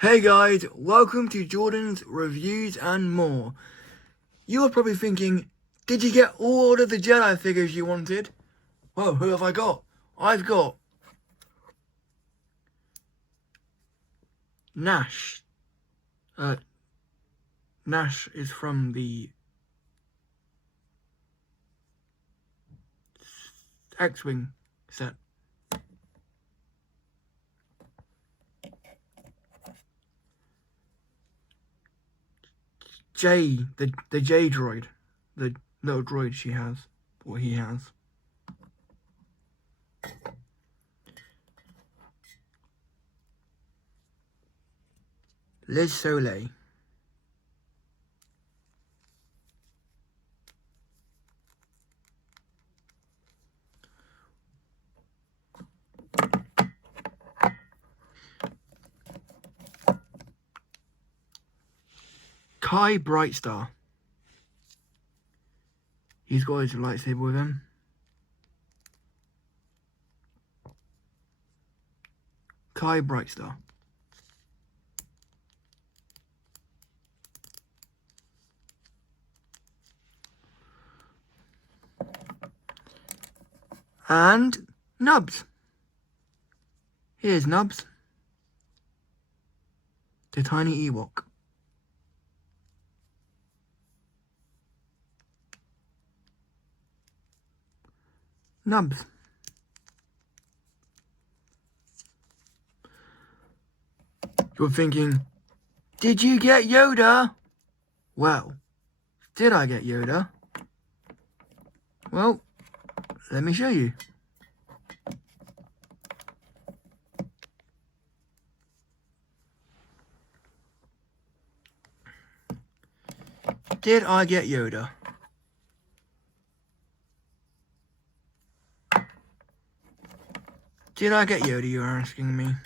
Hey guys, welcome to Jordan's Reviews and More. You are probably thinking, did you get all of the Jedi figures you wanted? Well, who have I got? I've got Nash. Nash is from the X-Wing set. J, the J droid. The little droid she has, or he has. Liz Soleil. Kai Brightstar. He's got his lightsaber with him. Kai Brightstar. And Nubs. Here's Nubs, the tiny Ewok. Nubs. You're thinking, did you get Yoda? Well, did I get Yoda? Well, let me show you. Did I get Yoda? Did I get Yoda, you're asking me?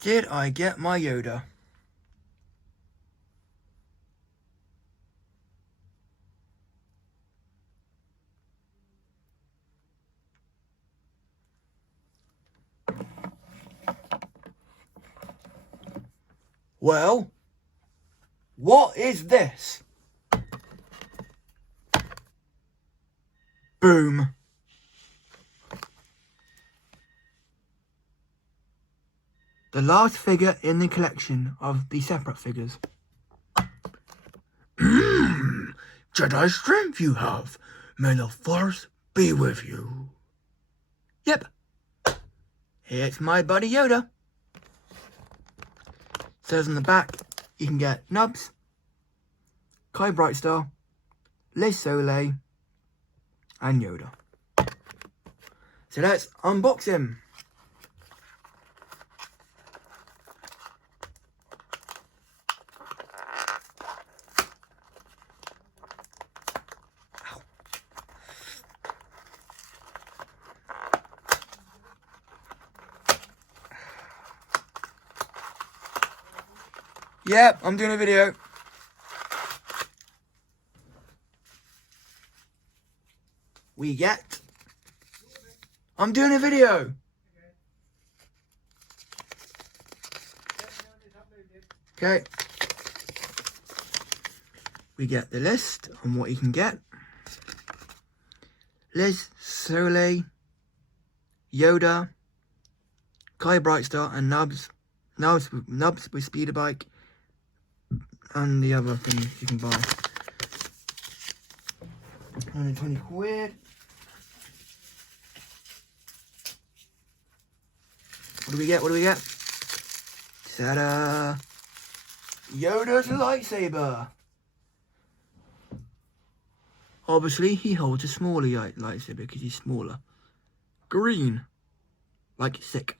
Did I get my Yoda? Well, what is this? Boom. The last figure in the collection of the separate figures. Jedi strength you have. May the Force be with you. Yep. It's my buddy Yoda. Says on the back, you can get Nubs, Kai Brightstar, Liz Soleil, and Yoda. So let's unbox him. Yep, I'm doing a video. We get... I'm doing a video. Okay. We get the list on what you can get. Liz Soleil, Yoda, Kai Brightstar, and Nubs. Nubs with Speeder Bike. And the other things you can buy. 120 quid. What do we get? What do we get? Ta-da! Yoda's lightsaber. Obviously, he holds a smaller lightsaber because he's smaller. Green. Like sick.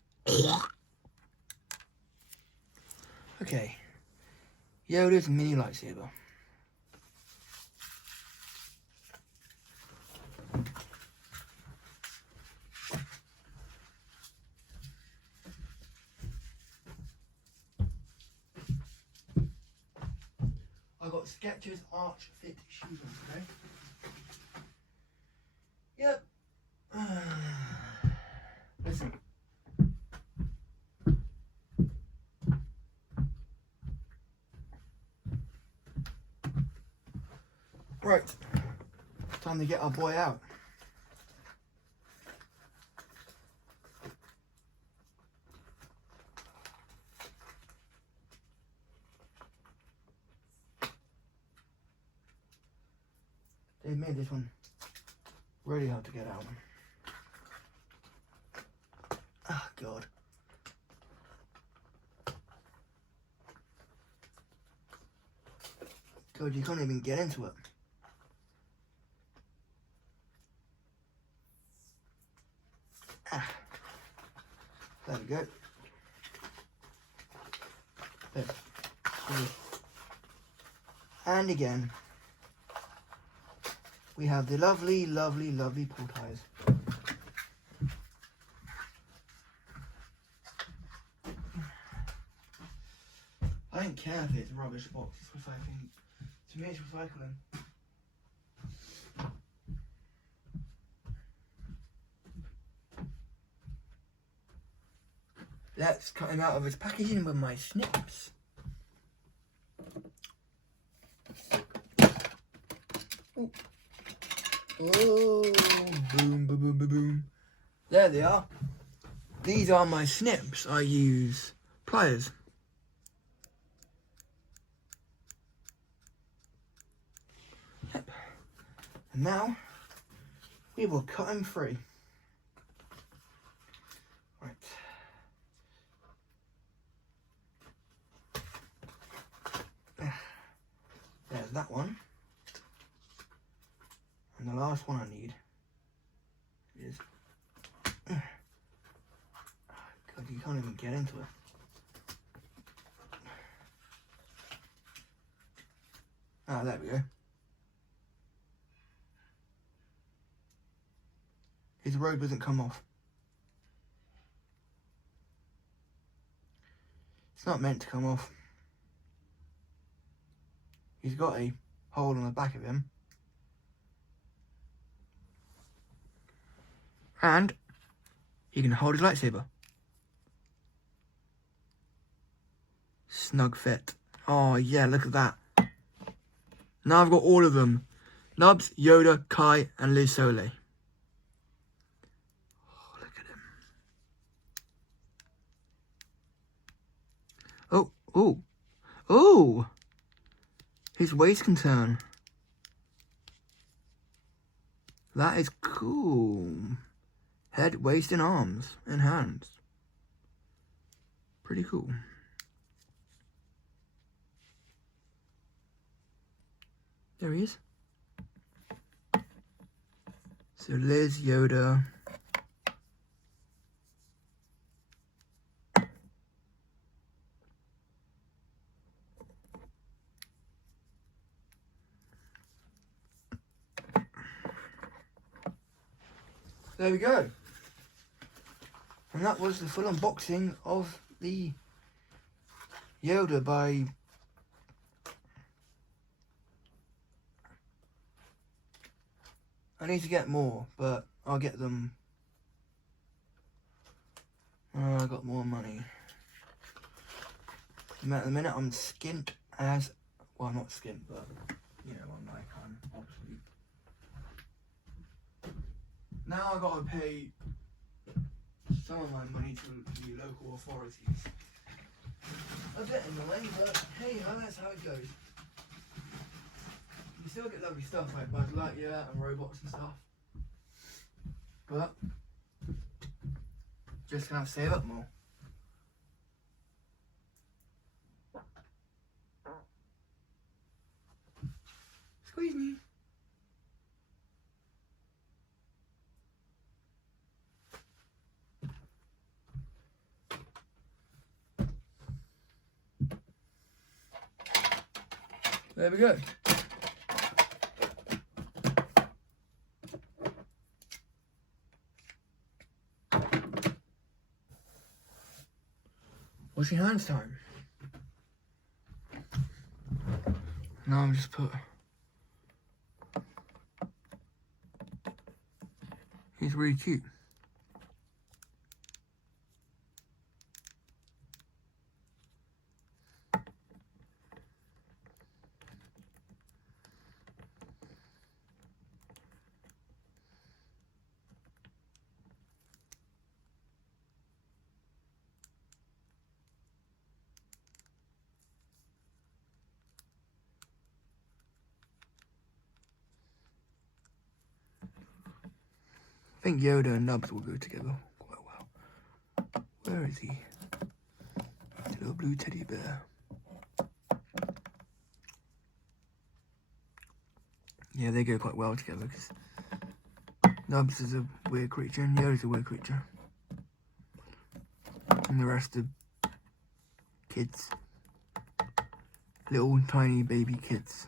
Okay. Yoda's mini lightsaber. I've got Skechers Arch Fit shoes on today. Yep. Listen. Right, time to get our boy out. They made this one really hard to get out. Oh God. God, you can't even get into it. Ah. There we go. There. And again, we have the lovely, lovely, lovely pull ties. I don't care if it's a rubbish box, it's recycling. To me, it's recycling. Let's cut him out of his packaging with my snips. Ooh. Oh, boom, boom, boom, boom, boom. There they are. These are my snips. I use pliers. Yep. And now we will cut him free. Right. There's that one. And the last one I need is... God, you can't even get into it. Ah, there we go. His robe doesn't come off. It's not meant to come off. He's got a hole on the back of him. And he can hold his lightsaber. Snug fit. Oh yeah, look at that. Now I've got all of them. Nubs, Yoda, Kai, and Liz Sole. Oh, look at him. Oh, oh, oh! His waist can turn. That is cool. Head, waist, and arms, and hands. Pretty cool. There he is. So Liz, Yoda. There we go. And that was the full unboxing of the Yoda by I need to get more, but I'll get them. I got more money. At the minute I'm skint as, well, not skint, but you know, I'm obviously. Now I gotta pay some of my money to the local authorities. A bit annoying, but hey, that's how it goes. You still get lovely stuff like Buzz Lightyear and robots and stuff. But just gonna have to save up more. Squeeze me. There we go. Washing hands time. Now I'm just put. He's really cute. I think Yoda and Nubs will go together quite well. Where is he? The little blue teddy bear. Yeah, they go quite well together because Nubs is a weird creature and Yoda's a weird creature. And the rest are kids. Little tiny baby kids.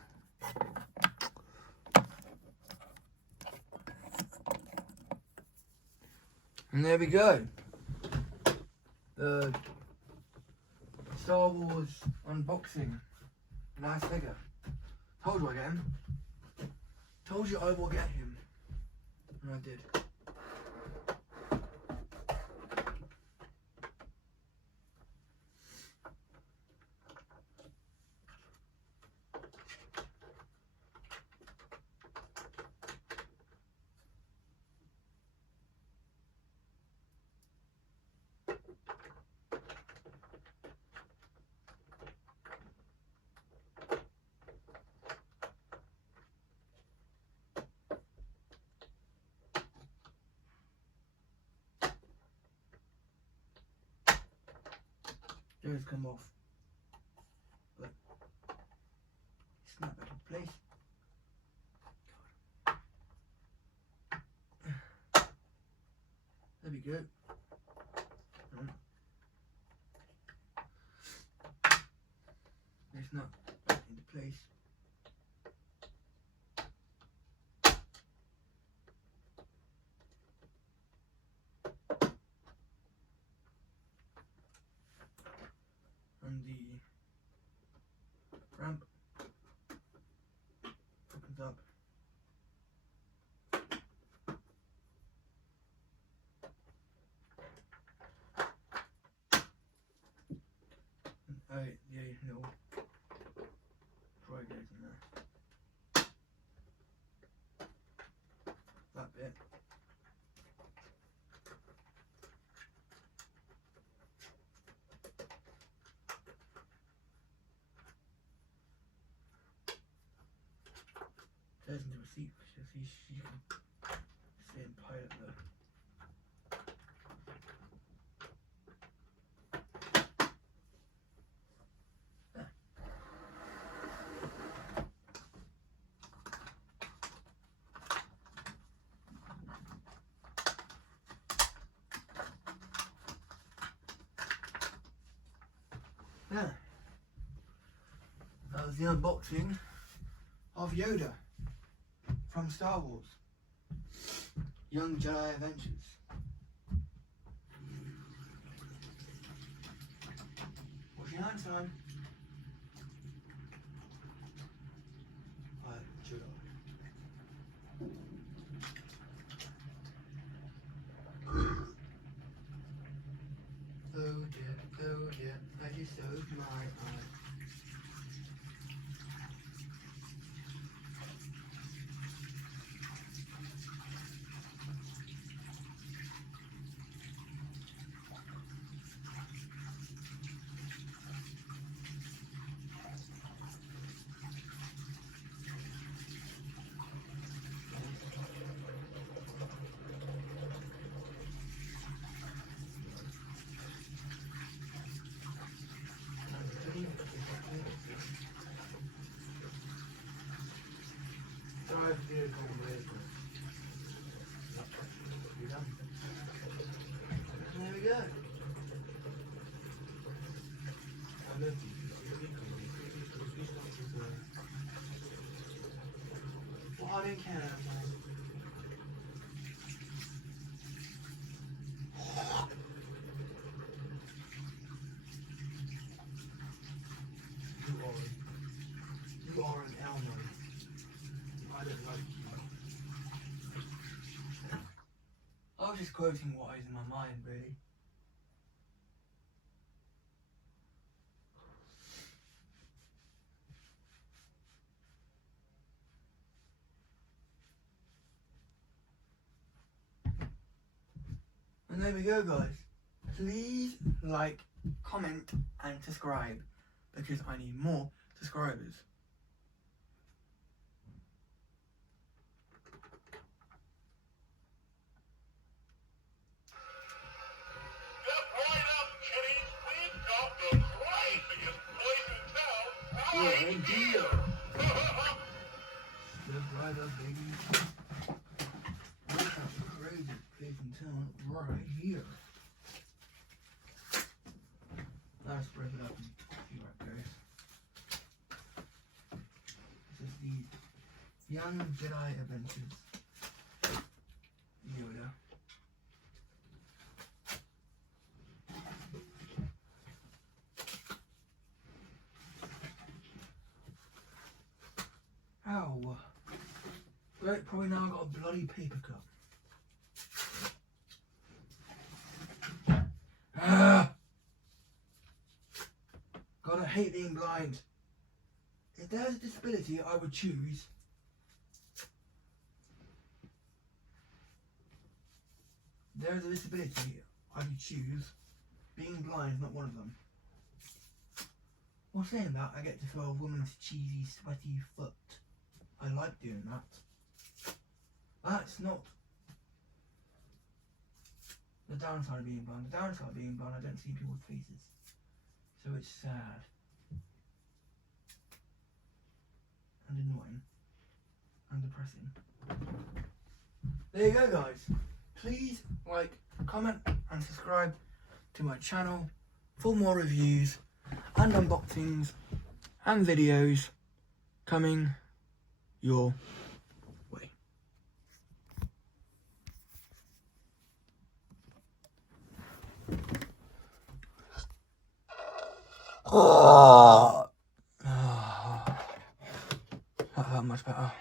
And there we go. The Star Wars unboxing. Nice figure. Told you I get him. Told you I will get him. And I did. Just come off. But snap back into place. There we go. They snap back into place. And the ramp opens up. And the little dry goes in there. That bit. Goes into a seat, so she can sit and pilot the yeah. That was the unboxing of Yoda from Star Wars. Young Jedi Adventures. What's your hand time? Jedi. Oh dear, I just opened my eye. Drive vehicle vehicle. You're done. There we go. Well, I didn't care. You are an Elmo. I don't like you. I was just quoting what is in my mind, really. And there we go, guys. Please like, comment, and subscribe because I need more subscribers. baby. Look at the crazy freaking talent right here. Let's rip it up and see where it goes. This is the Young Jedi Adventures. Yoda. Ow. Great, probably now I've got a bloody paper cup. Ah! God, I hate being blind. If there's a disability I would choose, there's a disability I could choose, being blind is not one of them. While saying that, I get to feel a woman's cheesy, sweaty foot. I like doing that. That's not the downside of being blind. The downside of being blind, I don't see people's faces. So it's sad. And annoying. And depressing. There you go, guys. Please like, comment and subscribe to my channel for more reviews and unboxings and videos coming your way. That felt much better.